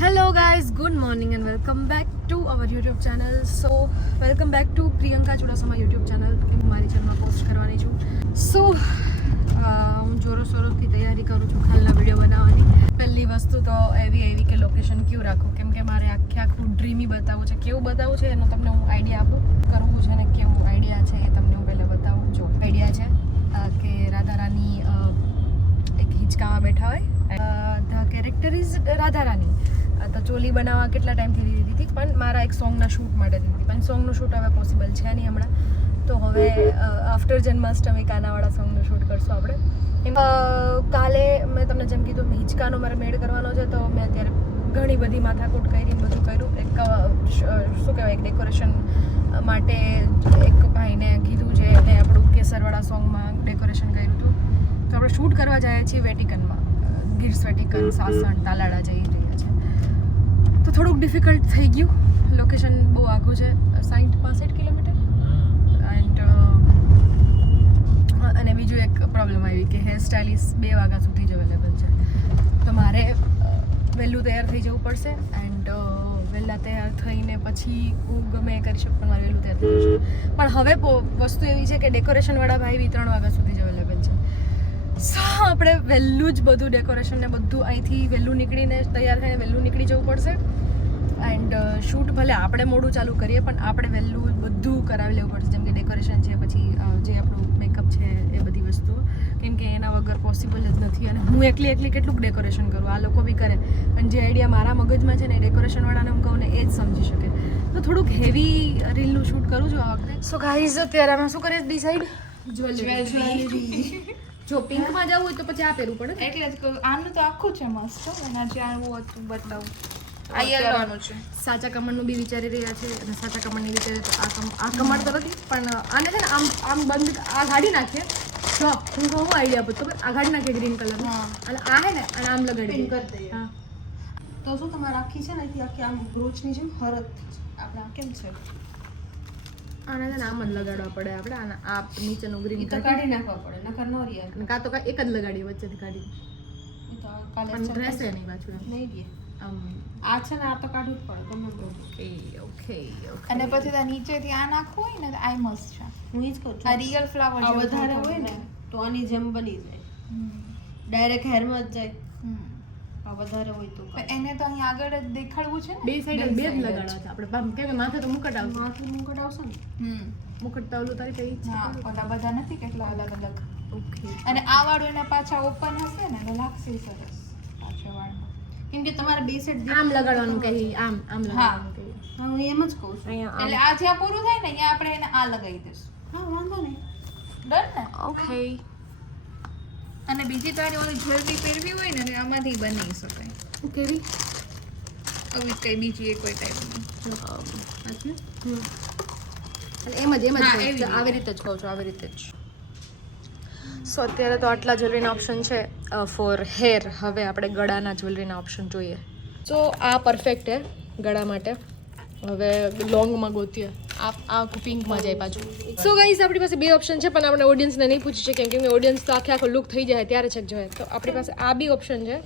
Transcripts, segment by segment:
Hello guys, good morning and welcome back to our YouTube channel. So welcome back to Priyanka Chudasama YouTube channel. હું મારી ચેનલમાં post કરવાની છું. So હું જોરોશોરોથી તૈયારી કરું છું કાલના વિડીયો બનાવવાની. પહેલી વસ્તુ તો એવી કે લોકેશન ક્યું રાખું, કેમ કે મારે આખું ડ્રીમી બતાવવું છે. કેવું બતાવવું છે એનો તમને હું આઈડિયા આપું. કરવું છે ને કેવું આઈડિયા છે એ તમને હું પહેલાં બતાવું. જો આઈડિયા છે કે રાધા રાની એક હિંચકામાં બેઠા હોય. The character is Radha Rani. તો ચોલી બનાવવા કેટલા ટાઈમથી દીધી હતી, પણ મારા એક સોંગના શૂટ માટે દીધી, પણ સોંગનું શૂટ હવે પોસિબલ છે નહીં હમણાં. તો હવે આફ્ટર જન્માષ્ટમી કાનાવાળા સોંગનું શૂટ કરશું આપણે. કાલે મેં તમને જેમ કીધું હિંચકાનો મારે મેળ કરવાનો છે, તો મેં અત્યારે ઘણી બધી માથાકૂટ કરી બધું કર્યું. એક શું કહેવાય, એક ડેકોરેશન માટે એક ભાઈને કીધું છે, એને આપણું કેસરવાળા સોંગમાં ડેકોરેશન કર્યું હતું. તો આપણે શૂટ કરવા જઈએ છીએ વેટિકનમાં. ગિર્સ વેટિકન, સાસણ, તાલાડા જઈ રહ્યા છે. તો થોડુંક ડિફિકલ્ટ થઈ ગયું. લોકેશન બહુ આઘું છે, 60-65 કિલોમીટર. એન્ડ અને બીજું એક પ્રોબ્લેમ આવી કે હેર સ્ટાઇલિસ્ટ 2 વાગ્યા સુધી જ અવેલેબલ છે. તો મારે વહેલું તૈયાર થઈ જવું પડશે. એન્ડ વહેલા તૈયાર થઈને પછી હું ગમે એ કરી શકું, પણ મારે વહેલું તૈયાર થઈ જવું છે. પણ હવે વસ્તુ એવી છે કે ડેકોરેશનવાળા ભાઈ બી 3 વાગ્યા સુધી જ અવેલેબલ છે. સો આપણે વહેલું જ બધું ડેકોરેશન ને બધું અહીંથી વહેલું નીકળીને તૈયાર થઈને વહેલું નીકળી જવું પડશે. એન્ડ શૂટ ભલે આપણે મોડું ચાલુ કરીએ, પણ આપણે વહેલું બધું કરાવી લેવું પડશે. જેમ કે ડેકોરેશન છે, પછી જે આપણું મેકઅપ છે, એ બધી વસ્તુઓ, કેમ કે એના વગર પોસિબલ જ નથી. અને હું એકલી કેટલું ડેકોરેશન કરું, આ લોકો બી કરે, પણ જે આઈડિયા મારા મગજમાં છે ને એ ડેકોરેશનવાળાને હું કહું ને એ જ સમજી શકે. તો થોડુંક હેવી રીલનું શૂટ કરું છું આ વખતે. સો ગાઈઝ અત્યારે અમે શું કરીએ ડિસાઈડ? જ્વેલરી. જો પિંકમાં જવું હોય તો પછી આ પહેરવું પડે, એટલે જ કહું આનું તો આખું છે મસ્ત. એના જે આવું હતું બતાવું. આ યલોનું છે. સાચા કમળનું બી વિચારી રહ્યા છે, અને સાચા કમળની વિચારે તો આ કમળ તો નથી, પણ આને છે ને આમ બંધ આ ગાડી નાખીએ. જો હું કહું આઈડિયા આપું તો આ ગાડી નાખીએ ગ્રીન કલર, અને આ હે ને અને આમ લગાડી દઈએ. હા તો શું તમારે આખી છે ને અહીંથી આખી આમ બ્રોચની જેમ હરત આપણે આ કેમ છે, આને છે ને આમ જ લગાડવા પડે. આપણે આના આ નીચેનું ગ્રીન તો કાઢી નાખવા પડે, નકર નો રહે. કાં તો એક જ લગાડીએ વચ્ચેથી કાઢી, તો કાલે રહેશે નહીં પાછું એમ નહીં રહે. આમ આ છે ને આ તો કાઢવું જ પડે ગમે. ઓકે. અને પછી ત્યાં નીચેથી આ નાખવું હોય ને તો આ મસ્ત છે. હું જ કહું છું આ રિયલ ફ્લાવર આ વધારે હોય ને તો આની જેમ બની જાય, ડાયરેક્ટ હેરમાં જ જાય. આ વધારે હોય તો એને તો અહીં આગળ જ દેખાડવું છે ને, બે સાઈડ બે જ લગાડવા છે આપણે. કેમ કે માથે તો મુકટ આવશે, મુકટ આવશે ને. મુકટ તો ઓલું તારી કઈ છે. હા, ઓલા બધા નથી કેટલા અલગ અલગ. ઓકે. અને આ વાળું એના પાછા ઓપન હશે ને તો લાગશે સરસ પાછો વાળો. કેમ કે તમારે બે સાઈડ આમ લગાડવાનું કહી, આમ લગાડવાનું કહી. હા હું એમ જ કહું છું. એટલે આ જ્યાં પૂરું થાય ને અહીંયા આપણે એને આ લગાવી દઈશું. હા વાંધો નહીં, ડન ને. ઓકે. અને બીજી તારી ઓલી જ્વેલરી પહેરવી હોય ને આમાંથી બની શકાય. કેવી? આવી કઈ બીજી કોઈ ટાઈપની. એમ જ આવી રીતે જ કહું છું, આવી રીતે જ. સો અત્યારે તો આટલા જ્વેલરીના ઓપ્શન છે ફોર હેર. હવે આપણે ગળાના જ્વેલરીના ઓપ્શન જોઈએ. સો આ પરફેક્ટ હે ગળા માટે. હવે લોંગમાં ગોતીએ. આ પિંકમાં જાય પાછું. સો ગાઈઝ આપણી પાસે 2 ઓપ્શન છે, પણ આપણે ઓડિયન્સને નહીં પૂછી શકીએ, કેમ કે ઓડિયન્સ તો આખો લુક થઈ જાય ત્યારે છેક જોઈએ. તો આપણી પાસે આ બી ઓપ્શન છે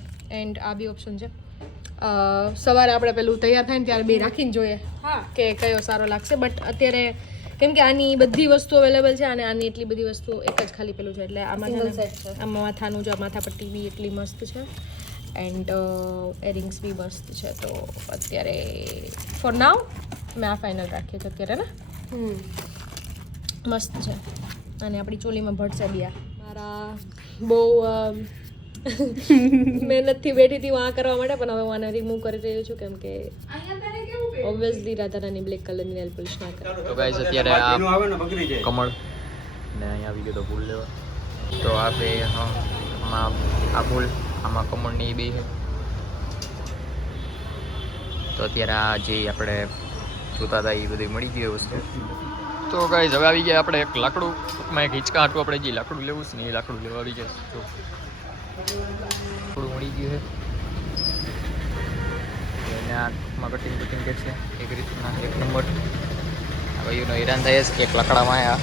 એન્ડ આ બી ઓપ્શન છે. સવારે આપણે પેલું તૈયાર થાય ને ત્યારે 2 રાખીને જોઈએ કે કયો સારો લાગશે. બટ અત્યારે કેમ કે આની બધી વસ્તુ અવેલેબલ છે અને આની એટલી બધી વસ્તુ એક જ ખાલી પેલું છે, એટલે આમાં માથાનું જો માથાપટ્ટી બી એટલી મસ્ત છે એન્ડ એરિંગ્સ બી મસ્ત છે. તો અત્યારે ફોર નાવ મેં આ ફાઇનલ રાખીએ છે અત્યારે ને. મસ્ત છે. અને આપણી ચોલીમાં ભટશે બી આ. મારા બહુ મહેનતથી બેઠી હતી હું આ કરવા માટે, પણ હવે હું આને રિમૂવ કરી રહ્યો છું, કેમ કે ઓબ્વિયસલી રાધારાની બ્લેક કલરની નેલ પોલિશ ના કરે. તો ગાઈસ અત્યારે આ કમળ ને અહીંયા આવી ગયો તો ફૂલ લેવા. તો આપણે આમાં આ ફૂલ આમાં કમળની બે છે. તો અત્યારે આ જે આપણે જોતા હતા એ બધી મળી ગઈ વસ્તુ. તો ગાઈસ હવે આવી ગયા આપણે એક લાકડું, ટૂંકમાં એક હિંચકા હાટું આપણે જે લાકડું લેવું છે ને એ લાકડું લેવા આવી ગયા. તો થોડું મળી ગયું છે અને આ ટૂંકમાં કટિંગ કે છે એક રીતના 1 નંબર. હવે એનો હેરાન થાય છે કે એક લાકડામાં આ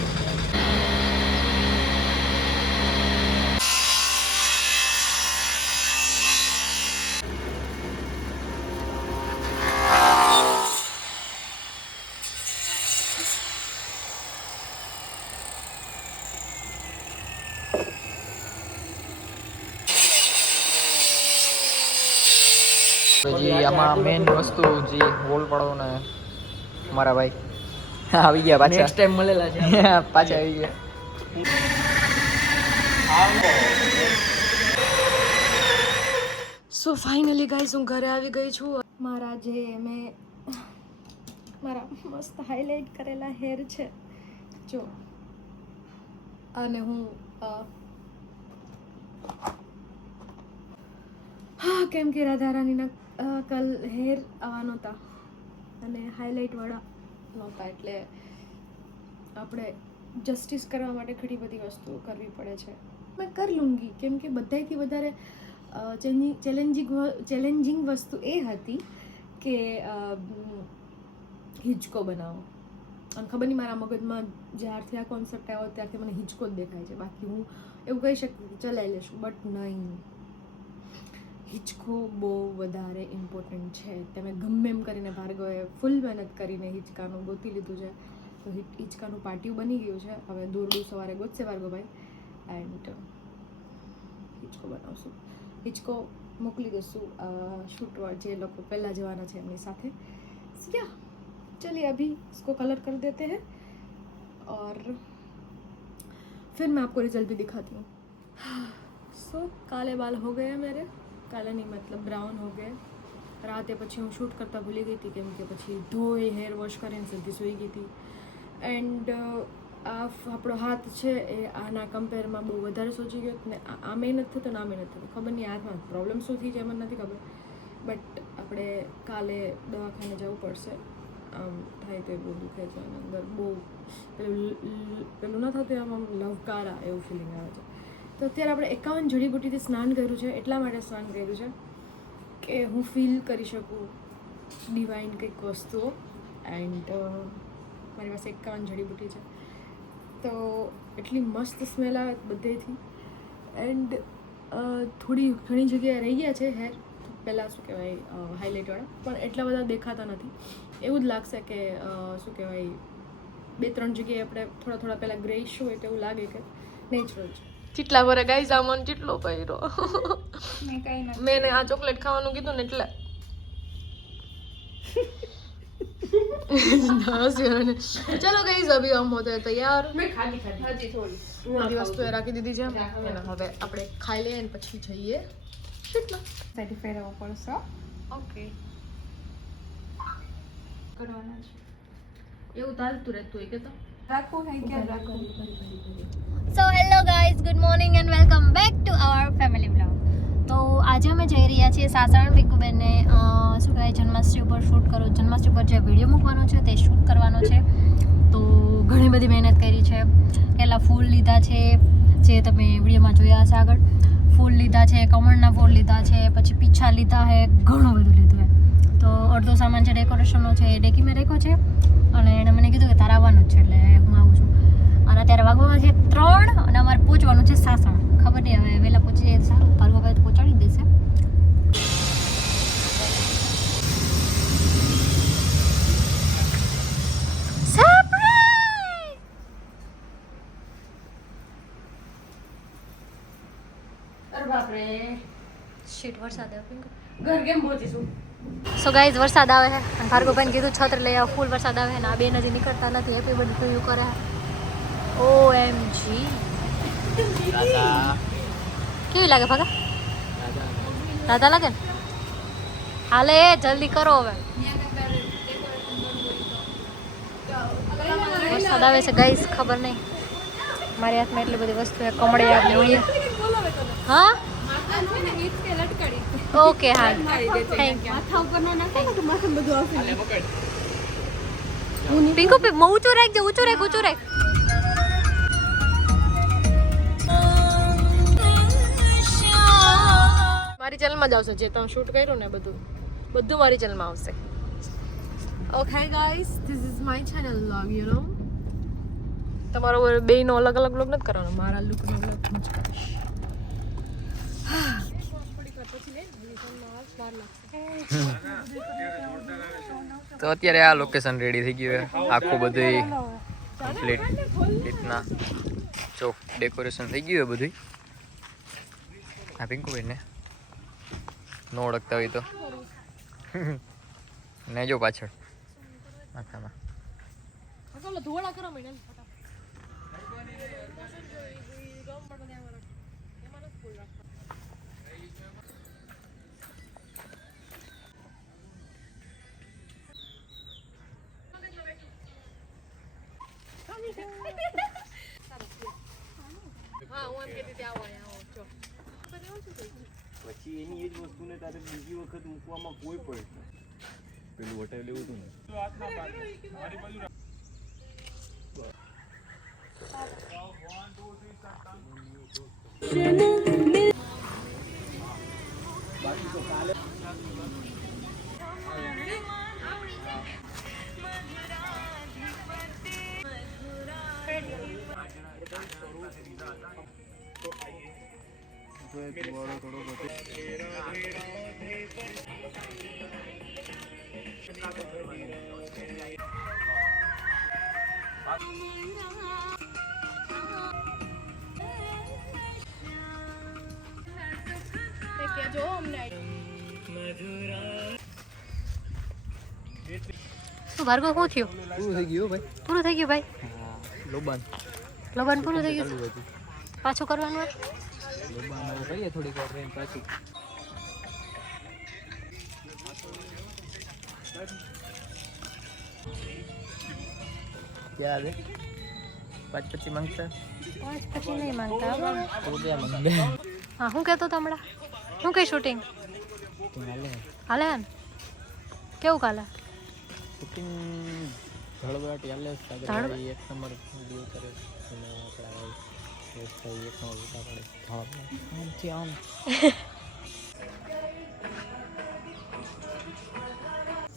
પછી આમાં મેઇન વસ્તુ જે હોલ પાડો ને મારા ભાઈ આવી ગયા પાછા નેક્સ્ટ ટાઈમ મળેલા છે પાછા આવી ગયા સો ફાઇનલી ગાઈઝ હું ઘરે આવી ગઈ છું. મારા મસ્ત હાઇલાઇટ કરેલા હેર છે જો, અને હું હા કેમ કે રાધા રાણીના કલ હેર આવા નહોતા અને હાઇલાઇટવાળા નહોતા, એટલે આપણે જસ્ટિસ કરવા માટે ઘણી બધી વસ્તુઓ કરવી પડે છે. મેં કરી લૂંગી કેમ કે બધાથી વધારે ચેલેન્જિંગ વસ્તુ એ હતી કે હિંચકો બનાવો. અને ખબર નહીં મારા મગજમાં જ્યારથી આ કોન્સેપ્ટ આવ્યો ત્યારથી મને હિંચકો જ દેખાય છે. બાકી હું એવું કહી શકું કે ચલાવી લેશું, બટ નહીં, હિંચકો બહુ વધારે ઇમ્પોર્ટન્ટ છે. તમે ગમે એમ કરીને ભાર્ગવે ફૂલ મહેનત કરીને હિંચકાનું ગોતી લીધું છે, તો હિંચકાનું પાટિયું બની ગયું છે. હવે દોરડું સવારે ગોતશે ભાર્ગવભાઈ એન્ડ હિંચકો બનાવશું. હિંચકો મોકલી દઈશું શૂટવાર જે લોકો પહેલાં જવાના છે એમની સાથે. યા चलिए अभी इसको कलर कर देते हैं और फिर मैं आपको रिजल्ट भी दिखाती हूँ. सो काले बाल हो गए मेरे, काले नहीं मतलब ब्राउन हो गए. राते પછી હું શૂટ કરતા ભૂલી ગઈ હતી કેમ કે પછી ધોઈ હેર વોશ કરીને સીધી સૂઈ ગઈ હતી. એન્ડ આ આપણો હાથ છે એ આના કમ્પેરમાં બહુ વધારે સોચી ગયો ને આમે નથી થતો ને આમે નથી થતો. ખબર નહીં હાથમાં પ્રોબ્લેમ શું થઈ જાય મને નથી ખબર, બટ આપણે કાલે દવાખાને જવું પડશે. આમ થાય તો એ બહુ દુખે છે અને અંદર બહુ પેલું ન થતું આમ લવકારા એવું ફિલિંગ આવે છે. તો અત્યારે આપણે 51 જડીબુટ્ટીથી સ્નાન કર્યું છે. એટલા માટે સ્નાન કર્યું છે કે હું ફીલ કરી શકું ડિવાઇન કંઈક વસ્તુઓ. એન્ડ મારી પાસે 51 જડીબુટ્ટી છે તો એટલી મસ્ત સ્મેલ આવે બધેથી. એન્ડ ઘણી જગ્યાએ રહી ગયા છે હેર પહેલાં શું કહેવાય હાઇલાઇટવાળા, પણ એટલા બધા દેખાતા નથી. એવું જ લાગશે કે શું કહેવાય 2-3 જગ્યાએ આપણે થોડા પહેલાં ગ્રેઇશ હોય તો એવું લાગે કે નેચરલ છે. કેટલા વરે ગાઈઝ આ મન કેટલો પહેર્યો મેં આ ચોકલેટ ખાવાનું કીધું ને એટલે ચલો ગાઈઝ અભી હમ હોતે હૈ તૈયાર. મેં ખાધી થોડી બધી વસ્તુ રાખી દીધી છે અને હવે આપણે ખાઈ લઈએ અને પછી જઈએ શૂટમાં. સર્ટિફાઈડ આવવો પડશે. ઓકે કરવાના છે એવું ચાલતું રહેતું હોય કે તો રાખું નહીં કે રાખું. So hello guys, good morning and welcome back to our family blog. તો આજે અમે જઈ રહ્યા છીએ સાસણ. પીકુબેનને શું કહેવાય જન્માષ્ટમી ઉપર શૂટ કરો, જન્માષ્ટમી પર જે વિડીયો મૂકવાનો છે તે શૂટ કરવાનો છે. તો ઘણી બધી મહેનત કરી છે. પહેલાં ફૂલ લીધા છે જે તમે વિડીયોમાં જોયા હશે આગળ. ફૂલ લીધા છે, કમળના ફૂલ લીધા છે, પછી પીછા લીધા છે, ઘણું બધું લીધું છે. તો અડધો સામાન છે ડેકોરેશનનો છે એ ડેકી મેં રાખ્યો છે અને એણે મને કીધું કે તારે આવવાનું જ છે એટલે હું આવું છું. અને અત્યારે વાગવામાં છે 3 અને અમારે પહોંચવાનું છે સાસણ. ખબર નહીં હવે વહેલા પહોંચી જાય સારું, ભાર્ગવભાઈ તો પહોંચાડી દેશે. શીટ વરસાદ ઘર કેમ પહોંચીશું? સો ગાઈઝ વરસાદ આવે છે અને ભાર્ગવભાઈને કીધું છત્ર લઈ આવો, ફૂલ વરસાદ આવે છે ને આ બેન હજી નીકળતા નથી. હેપી બર્થડે ટુ યુ કરે. OMG કેવી લાગે ભાગા? રાધા લાગે ને? હાલે જલ્દી કરો હવે, વરસાદ આવે છે ગાઈઝ. ખબર નહીં મારી હાથમાં એટલી બધી વસ્તુ છે. કમળે આપને હા ઓકે હા થેન્ક યુ. પિંકુ ઊંચું રાખજો, ઊંચું રાખ, ઊંચું રાખ. મારી ચેનલમાં જ આવશે જે તમે શૂટ કર્યું ને બધું મારી ચેનલમાં આવશે. Okay guys, this is my channel vlog, you know. તમારો બેયનો અલગ અલગ વ્લોગ નથી કરવાનો, મારા લુકનો વ્લોગ હું જ કરીશ. તો અત્યારે આ લોકેશન રેડી થઈ ગયું છે. આખું બધું કમ્પ્લીટ રીતના ચોક ડેકોરેશન થઈ ગયું છે બધું. આ પિંકુભાઈને ન ઓળખતા હોય તો ને જો પાછળ માથામાં ચાલો ધોળા કરો મેડમ હા હું એમ કહેતી હતી આવો જો પછી એની એ જ વસ્તુને તારે બીજી વખત મૂકવામાં કોઈ પડે પેલું હોટેલ લેવું હતું ને જો અમને શું ભાર્ગવ શું થયું? પૂરું થઈ ગયું ભાઈ. પૂરું થઈ ગયું ભાઈ? લોબાન પૂરું થઈ ગયું? પાછું કરવાનું હોય? લોબાન કરીએ થોડીક વાર રહીને પાછું. क्या है 5 પછી માંગતા 5 પછી નહીં માંગતા બરાબર? તો क्या માંગે હા શું કહેતો તો હમણાં? શું કઈ શૂટિંગ હાલે ને? કેવું કાલે શૂટિંગ ધડબડાટી હાલે સાગરભાઈ એક નંબર વિડિયો કરે અને આપણા ભાઈ એક નંબર ઉતા પડે આમથી આમ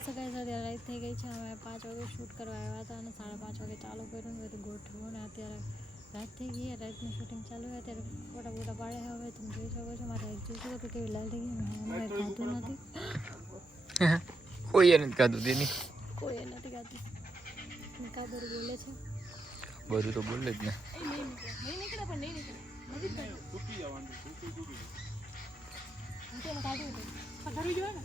સગાઈ સાથે રાત થઈ ગઈ છે. અમે 5 વાગે શૂટ કરવા આવ્યા હતા અને 5:30 વાગે ચાલુ કર્યું ને બધું ગોઠવું ને અત્યારે રાત થઈ ગઈ. રાતનું શૂટિંગ ચાલુ હોય અત્યારે ફોટા પાડે. હવે તમે જોઈ શકો છો મારે જોઈશું હતું કેવી લાલ થઈ ગઈ. મેં ખાધું નથી, કોઈ નથી ખાધું તેની કોઈ નથી ખાધું. કાબર બોલે છે બધું તો બોલે જ ને. નહીં નીકળે પણ નહીં નીકળે નથી ખાધું ખાધું હતું પણ કરવી જોઈએ ને